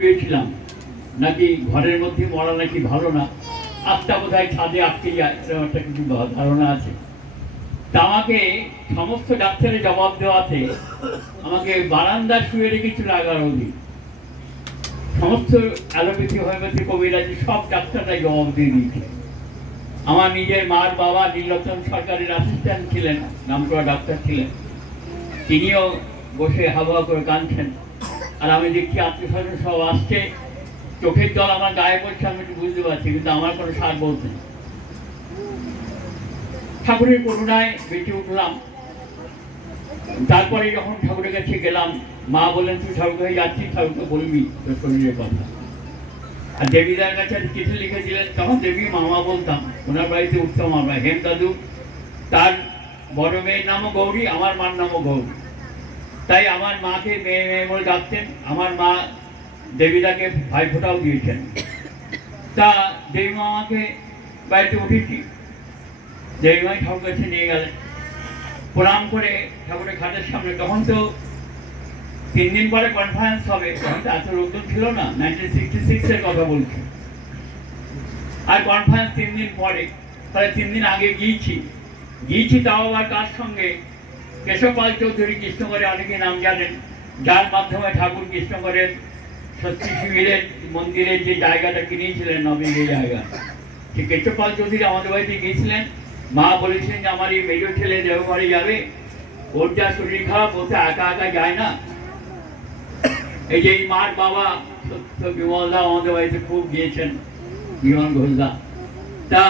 পেয়েছিলাম নাকি ঘরের মধ্যে মরা নাকি ভালো না, আত্মা বোধহয় ছাদে আটকে যায়, এরকম একটা কিছু ধারণা আছে। তা আমাকে সমস্ত ডাক্তারের জবাব দেওয়াতে আমাকে বারান্দা শুয়ে রেখেছিল 11 দিন। সমস্ত অ্যালোপ্যাথি হোমিওপ্যাথি কবিরাজি সব ডাক্তাররাই জবাব দিয়ে দিয়েছে। আমার নিজের মার বাবা নীলরতন সরকারের অ্যাসিস্ট্যান্ট ছিলেন, নামকরা ডাক্তার ছিলেন, তিনিও বসে হাওয়া করে কাঁদছেন। আর আমি দেখছি আত্মীয় স্বজন সব আসছে, চোখের জল আমার গায়ে পড়ছে, আমি একটু বুঝতে পারছি, কিন্তু আমার কোনো সার বলতে নেই। ঠাকুরের করুণায় বেঁচে উঠলাম। তারপরে যখন ঠাকুরের কাছে গেলাম, মা বললেন তুই ঠাকুরকে যাচ্ছিস, ঠাকুরকে বলবি তোর শরীরের কথা। আর দেবীদার কাছে চিঠি লিখেছিলেন, তখন দেবী মামা বলতাম, ওনার বাড়িতে উঠতাম আমরা। হেম দাদু, তার বড় মেয়ের নামও গৌরী, আমার মার নামও গৌরী, তাই আমার মাকে মেয়ে মেয়ে বলে ডাকতেন। আমার মা দেবীদাকে ভাইফোঁটাও দিয়েছেন। তা দেবী মামাকে বাড়িতে উঠেছি, দেবী মাই ঠাকুর কাছে নিয়ে গেলেন, প্রণাম করে ঠাকুরের খাটের সামনে। তখন তো 3 দিন পরে কনফারেন্স হবে, তখন তো এত লোকজন ছিল না, 1966-এর কথা বলছি। আর কনফারেন্স 3 দিন পরে, তাহলে 3 দিন আগে গিয়েছি তাও আবার কার সঙ্গে? কেশব পাল চৌধুরী, কৃষ্ণগড়ে অনেকে নাম জানেন, যার মাধ্যমে ঠাকুর কৃষ্ণগড়ের সত্যি শিবিরের মন্দিরের যে জায়গাটা কিনেছিলেন, নবীন যে জায়গা, সে কেশব পাল চৌধুরী আমাদের বাড়িতে গিয়েছিলেন। মা বলেছিলেন যে আমার এই মেজর ছেলে দেওঘরে যাবে, ওর যা শরীর খারাপ, ওতে একা একা যায় না। এই যে এই মার বাবা সত্য বিমলদা আমাদের বাড়িতে খুব গিয়েছেন, বিমান ঘোষদা। তা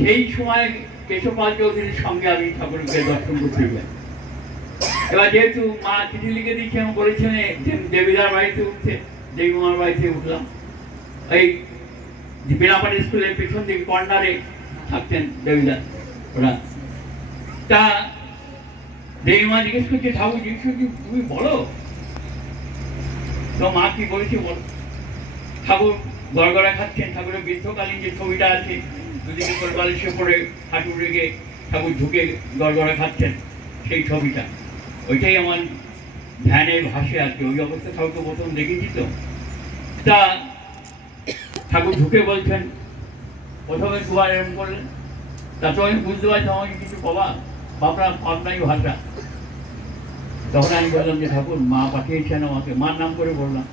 সেই সময় কেশব পাল চৌধুরীর সঙ্গে আমি ঠাকুরকে দর্শন করতে যাই। এবার যেহেতু মা চিঠি লিখে দিচ্ছে, আমি বলেছেন যে দেবীদার বাড়িতে উঠছে, দেবী মার বাড়িতে উঠলাম। এই বেনাপাড়ি স্কুলের পেছন দিকে কর্নারে থাকতেন দেবীদা ওরা। তা দেবী মা জিজ্ঞেস করছে, ঠাকুর জিজ্ঞেস করছি তুমি বলো তো মা কি বলেছে বলো। ঠাকুর গড়গড়া খাচ্ছেন, ঠাকুরের বৃদ্ধকালীন যে ছবিটা আছে, দুদিকে করে বালিশে পড়ে হাঁটু রেগে ঠাকুর ঝুঁকে গড়গড়া খাচ্ছেন, সেই ছবিটা, ওইটাই আমার ধ্যানের ভাষে আছে। ওই অবস্থা ঠাকুরকে প্রথম দেখেছি তো। তা ঠাকুর ঢুকে বলছেন, প্রথমে দুবার এরকম করলেন। তা তো আমি বুঝতে পারছি আমাকে কিছু কবা, আপনাই ভাষা। তখন আমি বললাম যে ঠাকুর মা পাঠিয়েছেন আমাকে, মার নাম করে বললাম,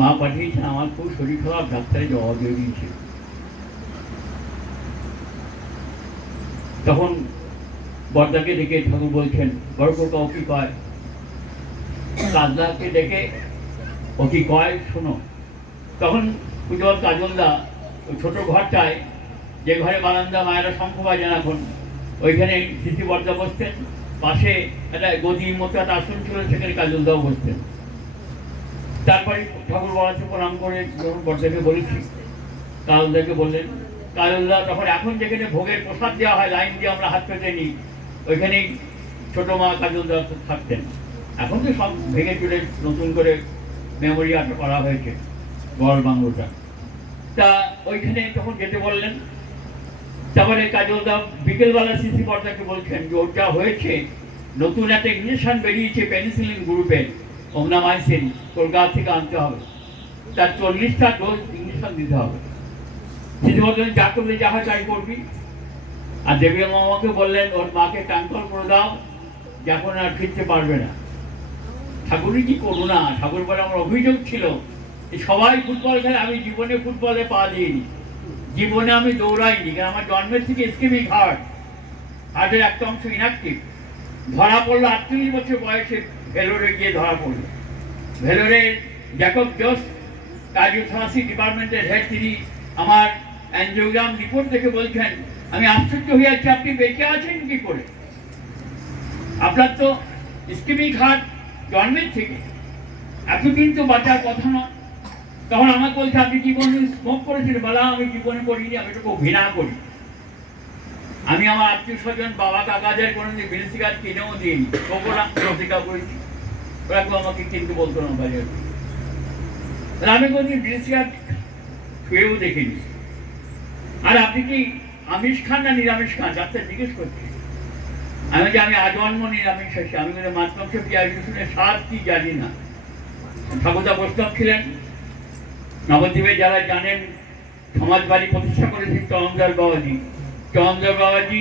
মা পাঠিয়েছেন, আমার খুব শরীর খারাপ, ডাক্তারে জবাব দিয়ে দিয়েছে। তখন বর্দাকে ডেকে ঠাকুর বলছেন, বড় কোকা ও কি কয়? কাজলাকে ডেকে ও কি কয় শোনো। তখন পুজোর কাজলদা ওই ছোট ঘরটায়, যে ঘরে বারান্দা মায়েরা শঙ্খ বাজেন এখন, ওইখানে দিদি বর্দা বসতেন, পাশে একটা গদির মতো একটা আসন ছিল, সেখানে কাজলদাও বসতেন। তারপরে ঠাকুর বাবাকে প্রণাম করে যখন বর্দাকে বলেছি, কাজলদাকে বললেন, কাজলদা তখন এখন যেখানে ভোগের প্রসাদ দেওয়া হয়, লাইন দিয়ে আমরা হাত পেতে নিই, ওইখানেই ছোট মা কাজলদা থাকতেন। এখন তো সব ভেঙে চুরে নতুন করে মেমোরিয়াল করা হয়েছে গড় বাংলোটা। তা ওইখানে তখন যেতে বললেন। তারপরে কাজলদা বিকেলবেলা সিসি বর্দাকে বলছেন যে ওর যা হয়েছে, নতুন একটা ইঞ্জেকশন বেরিয়েছে পেনিসিলিন গ্রুপের, ওমনামাইসিন, কলকাতা থেকে আনতে হবে, তার 40টা ডোজ ইঞ্জেকশন দিতে হবে। সিসি বললেন যা করলে যা হয় তাই করবি। আর দেবী মামাকে বললেন ওর মাকে ট্রান্সফার করে দাও, যখন আর ফিরতে পারবে না। ঠাকুরই কি করুণা। ঠাকুর বলে আমার অভিযোগ ছিল সবাই ফুটবল খেলে, আমি জীবনে ফুটবলে পা দিইনি, জীবনে আমি দৌড়াইনি, কারণ আমার জন্মের থেকে ইসকেমিক হার্টের একটা অংশ ইনঅ্যাক্টিভ। ধরা পড়লো 38 বছর বয়সে, ভেলোরে গিয়ে ধরা পড়লো। ভেলোরের জ্যাকব জোস কার্ডিওথোরাসিক ডিপার্টমেন্টের হেড, তিনি আমার অ্যাঞ্জিওগ্রাম রিপোর্ট দেখে বলছেন, আমি আশ্চর্য হয়ে যাচ্ছি আপনি বেঁচে আছেন কি করে, আপনার তো ইসকেমিক হার্ট জন্মের থেকে, এতদিন তো বাঁচার কথা নয়। তখন আমাকে বলছে আপনি জীবনে স্মোক করেছেন? বলা আমি জীবনে করিনি, আমি এটাকে ঘৃণা করি। আমি আমার আত্মীয় স্বজন বাবা কাকাদের কোনোদিন বিড়ি সিগারেট কিনেও দিইনি, ওরা প্রতিজ্ঞা করেছি, ওরা কেউ আমাকে কিনতে বলতো না বাজার। আমি কোনোদিন বিড়ি সিগারেট ছুঁয়েও দেখিনি। আর আপনি কি আমিষ খান না নিরামিষ খান? ডাক্তার জিজ্ঞেস করছি। আমি যে আমি আজন্ম নিরামিষ আছি, আমি মাছ মাংস পেঁয়াজ রসুনের স্বাদ কি জানি না। ঠাকুরদা বৈষ্ণব ছিলেন, নবদ্বীপে যারা জানেন সমাজ বাড়ি প্রতিষ্ঠা করেছেন চরণদাস বাবাজি। চরণদাস বাবাজি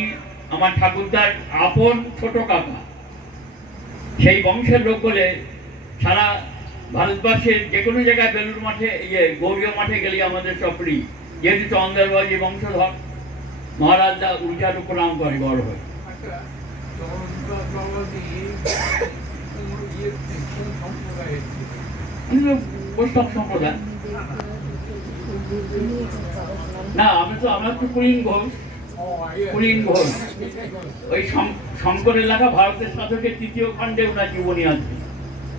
আমার ঠাকুরদার আপন ছোট কাকা। সেই বংশের লোক বলে সারা ভারতবর্ষের যে কোনো জায়গায় বেলুর মাঠে গৌরীয় মাঠে গেলে আমাদের সব ফ্রি, যেহেতু চরণদাস বাবাজি বংশধর। মহারাজরা উল্টার উপর নাম করে বড় হয়। বৈষ্ণব সম্প্রদায় না, আমরা তো কুলীন ঘোষ। ওই শঙ্করের লেখা ভারতের সাধকের ৩য় খণ্ডে ওনার জীবনী আছে।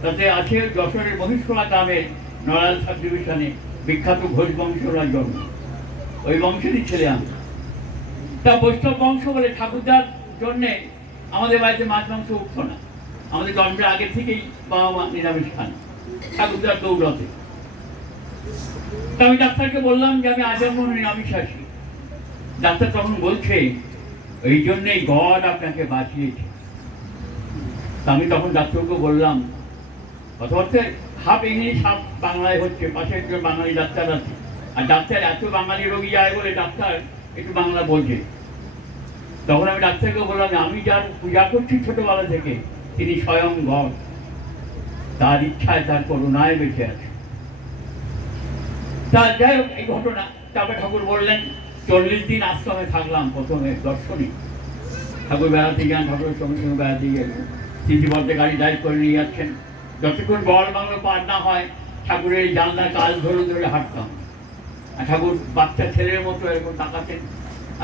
তাতে আছে যশোরের মহিষখোলা গ্রামে নড়াইল সাব ডিভিশনে বিখ্যাত ঘোষ বংশের জন্ম। ওই বংশেরই ছেলে আমি। তা বৈষ্ণব বংশ বলে ঠাকুরদার জন্যে আমাদের বাড়িতে মাছ মাংস উঠত না। আমাদের জন্মের আগে থেকেই বাবা মা নিরামিষ খান, ঠাকুরদার দৌলতে। তা আমি ডাক্তারকে বললাম যে আমি আজন্ম নিরামিষ আসি। ডাক্তার তখন বলছে এই জন্যেই গড আপনাকে বাঁচিয়েছে। তা আমি তখন ডাক্তারকে বললাম, কথাবার্তা হাফ ইংলিশ হাফ বাংলায় হচ্ছে, পাশে একজন বাঙালি ডাক্তার আছে। আর ডাক্তার এত বাঙালি রোগী যায় বলে ডাক্তার একটু বাংলা বলছে। তখন আমি ডাক্তারকে বললাম, আমি যার পূজা করছি ছোটবেলা থেকে তিনি স্বয়ং গড, তার ইচ্ছায় তার করুণায় বেঁচে আছে। তা যাই হোক এই ঘটনা। তারপরে ঠাকুর বললেন 40 দিন আশ্রমে থাকলাম। প্রথমে দর্শনে ঠাকুর বেড়াতে যান, ঠাকুরের সঙ্গে সঙ্গে বেড়াতে গেল। স্মৃতিবদ্ধে গাড়ি ড্রাইভ করে নিয়ে যাচ্ছেন। যতক্ষণ বল বাংলো পার না হয় ঠাকুরের জানলা কাল ধরে ধরে হাঁটতাম। আর ঠাকুর বাচ্চা ছেলের মতো এরকম তাকাতেন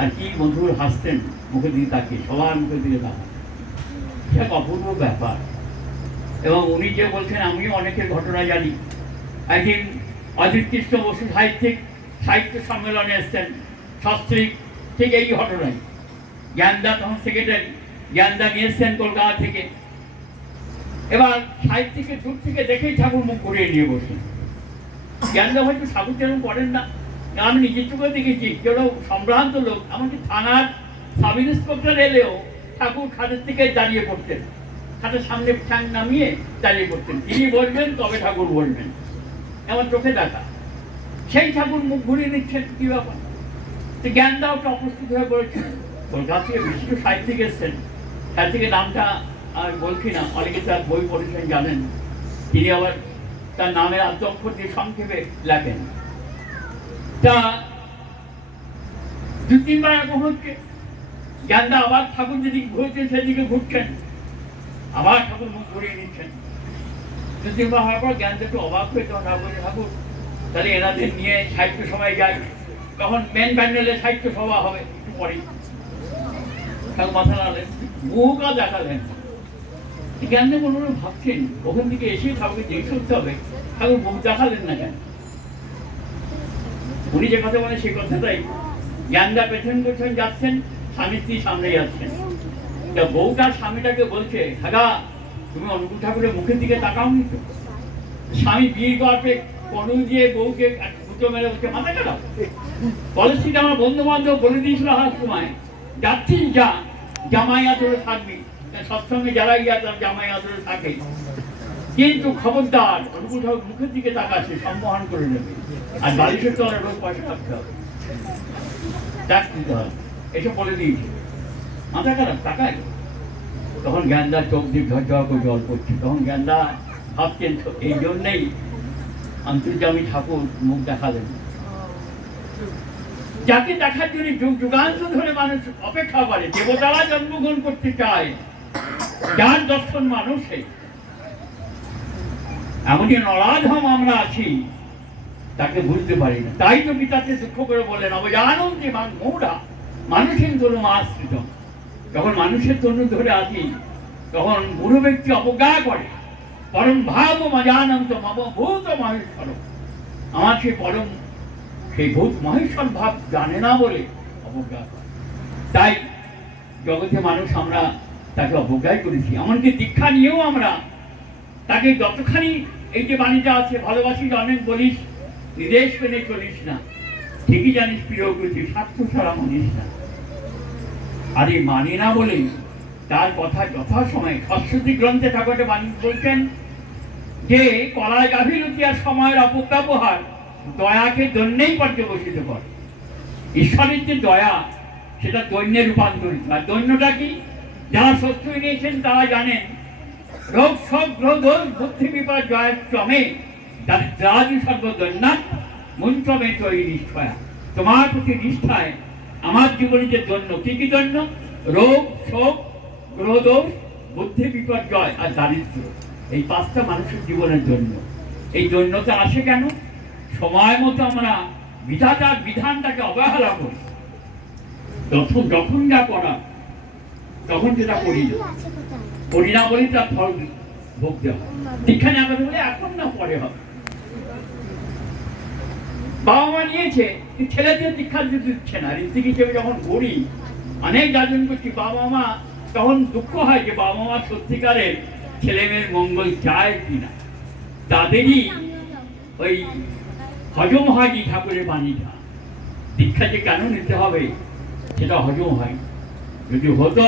আর কি মধুর হাসতেন, মুখের দিকে তাকিয়ে, সবার মুখের দিকে তাকাতেন। এক অপূর্ব ব্যাপার। এবং উনি যে বলছেন আমিও অনেকের ঘটনা জানি। একদিন অজিত কৃষ্ণ বসু সাহিত্য সম্মেলনে এসছেন, সস্ত্রীক, ঠিক এই ঘটনায়। জ্ঞানদা তখন সেক্রেটারি, জ্ঞানদা নিয়ে এসছেন কলকাতা থেকে। এবার সাহিত্যিকের দূর থেকে দেখেই ঠাকুর মুখ ঘুরিয়ে নিয়ে বসেন। জ্ঞানদা হয়তো ঠাকুর যেরকম করেন না, আমি নিজের চোখে দেখেছি। কেউ সম্ভ্রান্ত লোক, এমনকি থানার সাব ইন্সপেক্টর এলেও ঠাকুর খাটের থেকে দাঁড়িয়ে পড়তেন, খাটের সামনে ঠ্যাং নামিয়ে দাঁড়িয়ে পড়তেন। তিনি বলবেন তবে ঠাকুর বলবেন, এমন চোখে দেখা। সেই ঠাকুর মুখ ঘুরিয়ে নিচ্ছেন, কি ব্যাপার? জ্ঞানদাও একটা অপ্রস্তুত হয়ে পড়েছেন। কলকাতা থেকে বিশিষ্ট সাহিত্যিক এসছেন, সাহিত্যিকের নামটা আমি বলছি না, অনেকে তার বই পড়েছেন জানেন। তিনি আবার তার নামের আদ্যক্ষর দিয়ে সংক্ষেপে লেখেন। তা 2-3 বার এরকম হচ্ছে। জ্ঞানদা আবার ঠাকুর যেদিকে ঘুরছেন সেদিকে ঘুরছেন, আবার ঠাকুর মুখ ঘুরিয়ে নিচ্ছেন। 2-3 বার হওয়ার পর জ্ঞানদা একটু অবাক হয়ে তখন ঠাকুর তাহলে এনাদের নিয়ে সাহিত্য সভায় যায়। তখন মেন প্যান্ডেলে সাহিত্য সভা হবে একটু পরেই। ঠাকুর মাথা নাড়লেন, বহু কাজ দেখালেন। জ্ঞানদা মনে মনে ভাবছেন ওখান থেকে এসে ঠাকুরকে জিজ্ঞেস করতে হবে, ঠাকুর মুখ দেখালেন না কেন? উনি যে কথা বলেন সেই কথাটাই। জ্ঞানদা পেছন পেছন যাচ্ছেন, স্বামী স্ত্রী সামনে যাচ্ছেন। তা বউটা স্বামীটাকে বলছে, হাগা তুমি অনুকূল ঠাকুরের মুখের দিকে তাকাওনি তো? স্বামী বীর গল্পে কনু দিয়ে বউকে দুটো মেরে বলছে, মাথা খারাপ। পলিসিটা আমার বন্ধু বান্ধব বলে দিয়েছিল হাত সময়, যাচ্ছিস যা, জামাই আদরে থাকবি। সৎসঙ্গে যারা গিয়া তার জামাই আদরে থাকে, কিন্তু খবরদার অনুকূল ঠাকুর মুখের দিকে তাকাচ্ছে, সম্মোহন করে নেবে। আর বালিশের তো রোজ পয়সা রাখতে হবে, ট্যাক্স দিতে হবে, এসব বলে দিয়েছে। মাথা খারাপ, তাকায়। তখন জ্ঞানদার চোখ দিয়ে ঝরঝর করে জল পড়ছে। তখন জ্ঞানদা ভাবছেন এই জন্যেই অন্তর্যামী ঠাকুর মুখ দেখালেন। যাকে দেখার জন্য যুগ যুগান্ত ধরে মানুষ অপেক্ষা করে, দেবতারা জন্মগ্রহণ করতে চায়, যার দর্শন মানুষে। এমনই নরাধম আমরা আছি, তাকে বুঝতে পারি না। তাই তো পিতাকে দুঃখ করে বললেন, অবজানন্তি মৌরা মানুষের তনু আশ্রিত। যখন মানুষের তনু ধরে আসি তখন গুরু ব্যক্তি অবজ্ঞা করে। পরম ভাব মজানন্ত মম ভূত মহেশ্বর, আমার সেই ভূত মহেশ্বর ভাব জানে না বলে অবজ্ঞা করে। তাই জগতে মানুষ আমরা তাকে অবজ্ঞাই করেছি। এমনকি দীক্ষা নিয়েও আমরা তাকে যতখানি, এই যে বাণীটা আছে, ভালোবাসি অনেক বলিস, নির্দেশ মেনে চলিস না, ঠিকই জানিস প্রিয় করেছি, স্বার্থ ছাড়া মানিস না। আর এই মানি না বলেই তার কথা যথাসময়ে সরস্বতী গ্রন্থে ঠাকুর বাণী বলছেন যে কলায় গাভীর সময়ের অপব্যবহার দয়াকে দৈন্যেই পর্যবসিত করে। ঈশ্বরের যে দয়া সেটা দৈন্যে রূপান্তরিত হয়। দৈন্যটা কি? যারা শস্ত্র নিয়েছেন তারা জানেন, রোগ শোক গ্রহ দোষ বুদ্ধি বিপদ জয়ের ক্রমে দারিদ্রাদি সর্বদৈন্যা মন্ত্রমে তৈরি নিষ্ঠায়। তোমার প্রতি নিষ্ঠায় আমার জীবনে যে দৈন্য, কি কি দৈন্য? রোগ শোক গ্রহ দোষ বুদ্ধি বিপর্যয় আর দারিদ্র, এই পাঁচটা মানুষের জীবনের জন্য। এই দৈন্যতা আসে কেন? সময় মতো আমরা বিধাতার বিধানটাকে অবহেলা করি। যখন যা করা তখন যেটা করি না বলি তার ফল ভোগ দেওয়া। দীক্ষা নেওয়া বলে এখন না পরে হবে। বাবা মা নিয়েছে, ছেলেদের দীক্ষা দিচ্ছে না। ঋত্বিক হিসেবে যখন ঘুরি, অনেক গাজন করছি, বাবা মা তখন দুঃখ হয় যে বাবা মা সত্যিকারের ছেলে মেয়ের মঙ্গল চায় কিনা। তাদেরই ওই হজম হয়নি ঠাকুরের বাণীটা। দীক্ষা যে কেন নিতে হবে সেটা হজম হয়। যদি হতো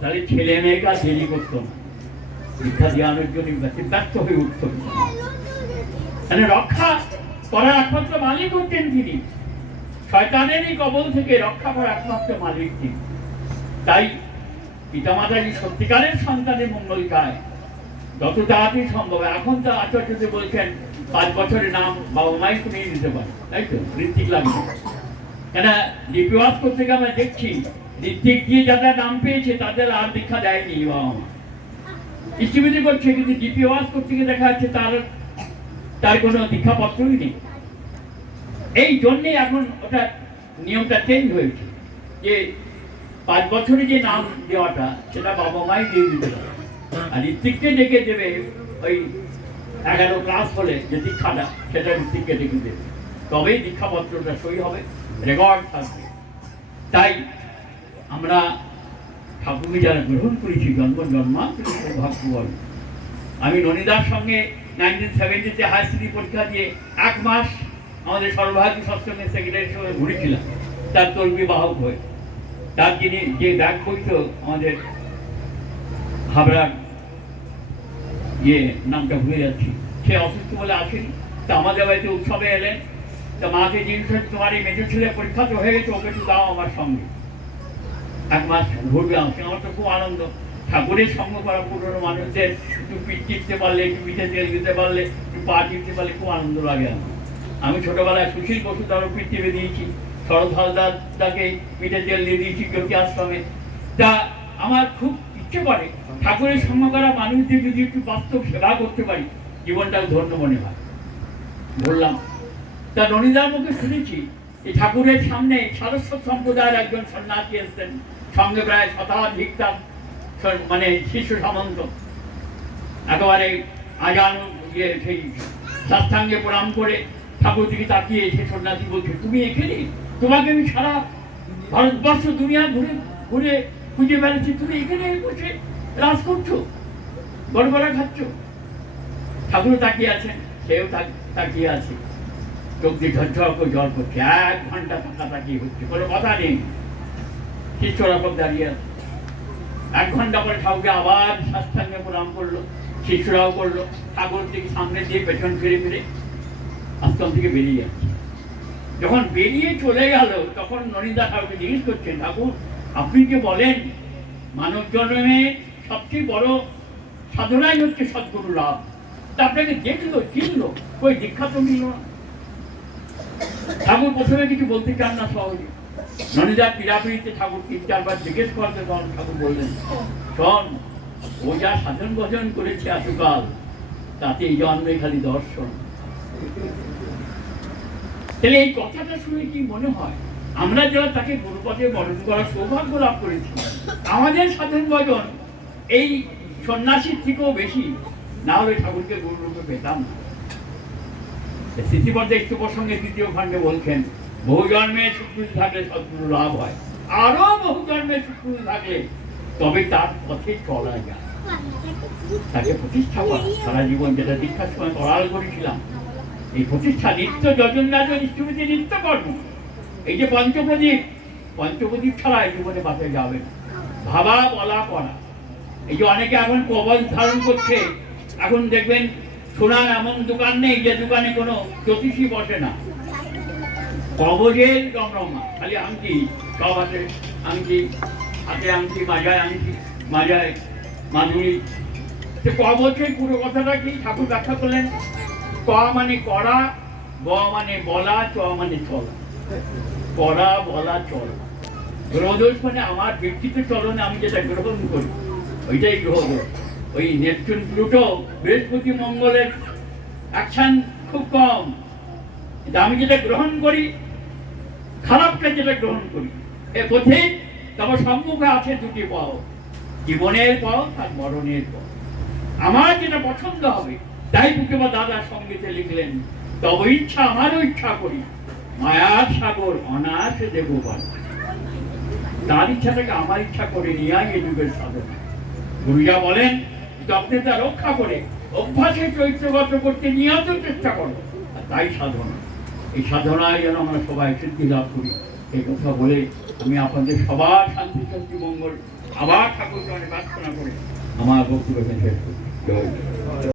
তাহলে ছেলে মেয়েরা দেরি করতো না, দীক্ষা দেওয়ানোর জন্য ব্যস্ত হয়ে উঠত। মানে রক্ষা করার একমাত্র মালিক হচ্ছেন তিনি। শয়তানেরই কবল থেকে রক্ষা করার একমাত্র মালিক তিনি। তাই পিতামাতা যে সত্যিকারের সন্তানের মঙ্গল চায়, যত তাড়াতাড়ি সম্ভব। এখন তো আচার্যতে বলছেন 5 বছরের নাম বাবা মাই শুনিয়ে দিতে পারে, তাই তো? ঋত্বিক লাগবে কেন? লিপিবাস করতে গিয়ে আমরা দেখছি ঋত্বিক দিয়ে যারা নাম পেয়েছে তাদের আর দীক্ষা দেয়নি বাবা মা। ইষ্টবিধি করছে, কিন্তু লিপিবাস করতে গিয়ে দেখা যাচ্ছে তার কোনো দীক্ষাপত্রই নেই। এই জন্যে এখন ওটা নিয়মটা চেঞ্জ হয়েছে যে 5 বছরে যে নাম দেওয়াটা সেটা বাবা মাই দিয়ে দিতে পারে। আর ঋত্বিককে ডেকে দেবে ওই 11 ক্লাস হলে যে দীক্ষাটা, সেটা ঋত্বিককে ডেকে দেবে, তবেই দীক্ষাপত্রটা সই হবে, রেকর্ড থাকবে। তাই আমরা ঠাকুরকে যারা গ্রহণ করেছি জন্মান্তরে ভাগ্যবল। আমি ননীদার সঙ্গে 1970-তে হায়ার সেকেন্ডারি পরীক্ষা দিয়ে 1 মাস আমাদের সর্বভারতীয় সৎসঙ্গের সেক্রেটারির সঙ্গে ঘুরেছিলাম তার তলবি বাহক হয়ে। তার যিনি যে ব্যাগ করতো আমাদের হাবড়ার নামটা ভুলে যাচ্ছি, সে অসুস্থ বলে আসেনি। তা আমাদের বাড়িতে উৎসবে এলেন। তা মাকে জিজ্ঞেস, তোমার এই মেজর ছেলে পরীক্ষা তো হয়ে গেছে, ওকে একটু দাও আমার সঙ্গে, 1 মাস ঘুরবে। আমার তো খুব আনন্দ। ঠাকুরের সঙ্গ করা, পুরনো মানুষদের একটু পিঠ টিপতে পারলে, একটু পিঠে তেল দিতে পারলে, একটু পা টিপতে পারলে খুব আনন্দ লাগে আমার। আমি ছোটবেলায় সুশীল বসু তারও পিঠ টিপে দিয়েছি, শরৎ হালদারকে পিঠে তেল দিয়ে দিয়েছি জ্যোতি আশ্রমে। তা আমার খুব ইচ্ছে করে ঠাকুরের সঙ্গ করা মানুষদের যদি একটু বাস্তব সেবা করতে পারি, জীবনটাও ধন্য মনে হয়। বললাম, তা ননীদার মুখে শুনেছি এই ঠাকুরের সামনে সারস্বত সম্প্রদায়ের একজন সন্ন্যাসী এসছেন, সঙ্গে প্রায় শতাধিক তার মানে শিষ্য সামন্ত। একেবারে আজান সেই সাষ্টাঙ্গে প্রণাম করে ঠাকুর দিকে তাকিয়ে সে সন্ন্যাসী বলছে, তুমি এখানে? তোমাকে আমি সারা ভারতবর্ষ দুনিয়া ঘুরে ঘুরে খুঁজে বেড়াচ্ছি, তুমি এখানে বসে রাজ করছো, গড়গড়া খাচ্ছ। ঠাকুর তাকিয়ে আছেন, সেও তাকিয়ে আছে, চোখ দিয়ে ঝরঝর করে জল করছে। 1 ঘন্টা তাকাতাকি হচ্ছে, কোনো কথা নেই। শিষ্যরা সব দাঁড়িয়ে আছে। 1 ঘন্টা পরে ঠাকুরকে আবার সাষ্টাঙ্গে প্রণাম করলো, শিষ্যরাও করলো। ঠাকুর থেকে সামনে দিয়ে পেছন ফিরে ফিরে আশ্রম থেকে বেরিয়ে যাচ্ছে। যখন বেরিয়ে চলে গেল তখন ননীদা ঠাকুরকে জিজ্ঞেস করছেন, ঠাকুর আপনি যে বলেন মানব জন্মে সবচেয়ে বড় সাধনাই হচ্ছে সদ্গুরু লাভ, তা আপনাকে দেখলো চিনলো, ওই দীক্ষা তো নিল না। ঠাকুর প্রথমে কিছু বলতে চান না সহজে। ননীদার পীড়াপিড়িতে ঠাকুর 3-4 বার জিজ্ঞেস করতে, তখন ঠাকুর বললেন, শোন, ও যা সাধন ভজন করেছে এতকাল, তাতে এই জন্মে খালি দর্শন। তাহলে এই কথাটা শুনে কি মনে হয়, আমরা যারা তাকে গুরুপদে বরণ করার সৌভাগ্য লাভ করেছি, আমাদের সাধন ভজন এই সন্ন্যাসীর থেকেও বেশি, না হলে ঠাকুরকে গুরুরূপে পেতাম না। স্মৃতিপদে একটু প্রসঙ্গে 3য় খণ্ডে বলছেন, বহু জন্মে সুকৃতি থাকলে সদ্গুরু লাভ হয়, আরো বহু জন্মে সুকৃতি থাকলে তবে তার পথে চলা যায়। তাকে প্রতিষ্ঠা করা সারা জীবন, যেটা দীক্ষার সময় করাল করেছিলাম, এই প্রতিষ্ঠা নিত্য যজন ইষ্টবিধি নিত্য কর্ম। এই যে পঞ্চপ্রদীপ ছাড়া এই জীবনে বাঁচা যাবে না। ভাবা বলা করা, এই যে অনেকে এখন কবচ ধারণ করছে, এখন দেখবেন সোনার এমন দোকান নেই যে দোকানে কোনো জ্যোতিষী বসে না। কবজের রমরমা, খালি আংটি, সব হাতে আংটি, হাতে আংটি, মাজায় আংটি, মাজায় মাধুরী। সে কবচের পুরো কথাটা কি ঠাকুর ব্যাখ্যা করলেন? ক মানে করা, ব মানে বলা, চ মানে চলা। করা, বলা, চলা। গ্রহদোষ মানে আমার ব্যক্তিত্ব চলনে আমি যেটা গ্রহণ করি ওইটাই গ্রহদোষ। ওই নেপচুন, প্লুটো, বৃহস্পতি, মঙ্গলের অ্যাকশন খুব কম, কিন্তু আমি যেটা গ্রহণ করি, খারাপটা যেটা গ্রহণ করি, এ পথে তবে সম্মুখে আছে দুটি পথ, জীবনের পথ আর মরণের পথ। আমার যেটা পছন্দ হবে তাই পুজোবা দাদা সঙ্গীতে লিখলেন, তব ইচ্ছা আমারও ইচ্ছা করি, মায়ার সাগর অনায়াসে দেব পার। তার ইচ্ছাটাকে আমার ইচ্ছা করে নিয়ে এই যুগের সাধনা। গুরুজা বলেন, যত্নতা রক্ষা করে অভ্যাসে চরিত্রগত করতে নিয়ত চেষ্টা করো, তাই সাধনা। এই সাধনায় যেন আমরা সবাই সিদ্ধি লাভ করি, এই কথা বলে আমি আপনাদের সবার শান্তি শান্তি মঙ্গল আবার ঠাকুরকে অনেক প্রার্থনা করে আমার বক্তব্য শেষ করি। জয়।